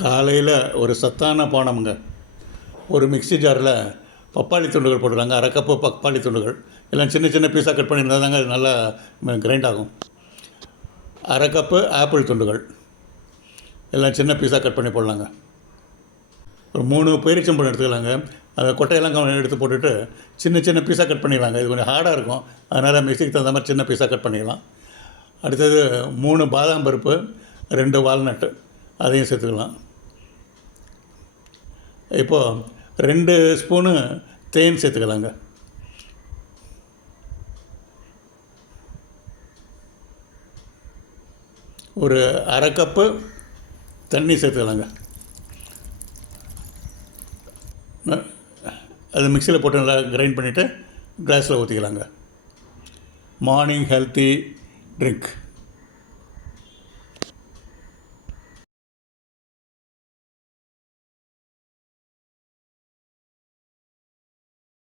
காலையில் ஒரு சத்தான பானம்ங்க. ஒரு மிக்ஸி ஜாரில் பப்பாளி துண்டுகள் போட்டுருக்காங்க. அரை கப்பு பப்பாளி துண்டுகள் எல்லாம் சின்ன சின்ன பீஸாக கட் பண்ணியிருந்தால் தாங்க அது நல்லா கிரைண்ட் ஆகும். அரை கப்பு ஆப்பிள் துண்டுகள் எல்லாம் சின்ன பீஸாக கட் பண்ணி போடலாங்க. ஒரு 3 பேரிச்சம்பழம் எடுத்துக்கலாங்க. அதை கொட்டையெல்லாம் எடுத்து போட்டுட்டு சின்ன சின்ன பீஸாக கட் பண்ணிடலாங்க. இது கொஞ்சம் ஹார்டாக இருக்கும், அதனால் மிக்ஸிக்கு தகுந்த மாதிரி சின்ன பீஸாக கட் பண்ணிடலாம். அடுத்தது 3 பாதாம் பருப்பு, 2 வால்நட்டு அதையும் சேர்த்துக்கலாம். இப்போது 2 ஸ்பூனு தேன் சேர்த்துக்கலாங்க. ஒரு அரை கப்பு தண்ணி சேர்த்துக்கலாங்க. அது மிக்சியில் போட்டு நல்லா கிரைண்ட் பண்ணிவிட்டு கிளாஸில் ஊற்றிக்கலாங்க. Morning healthy drink.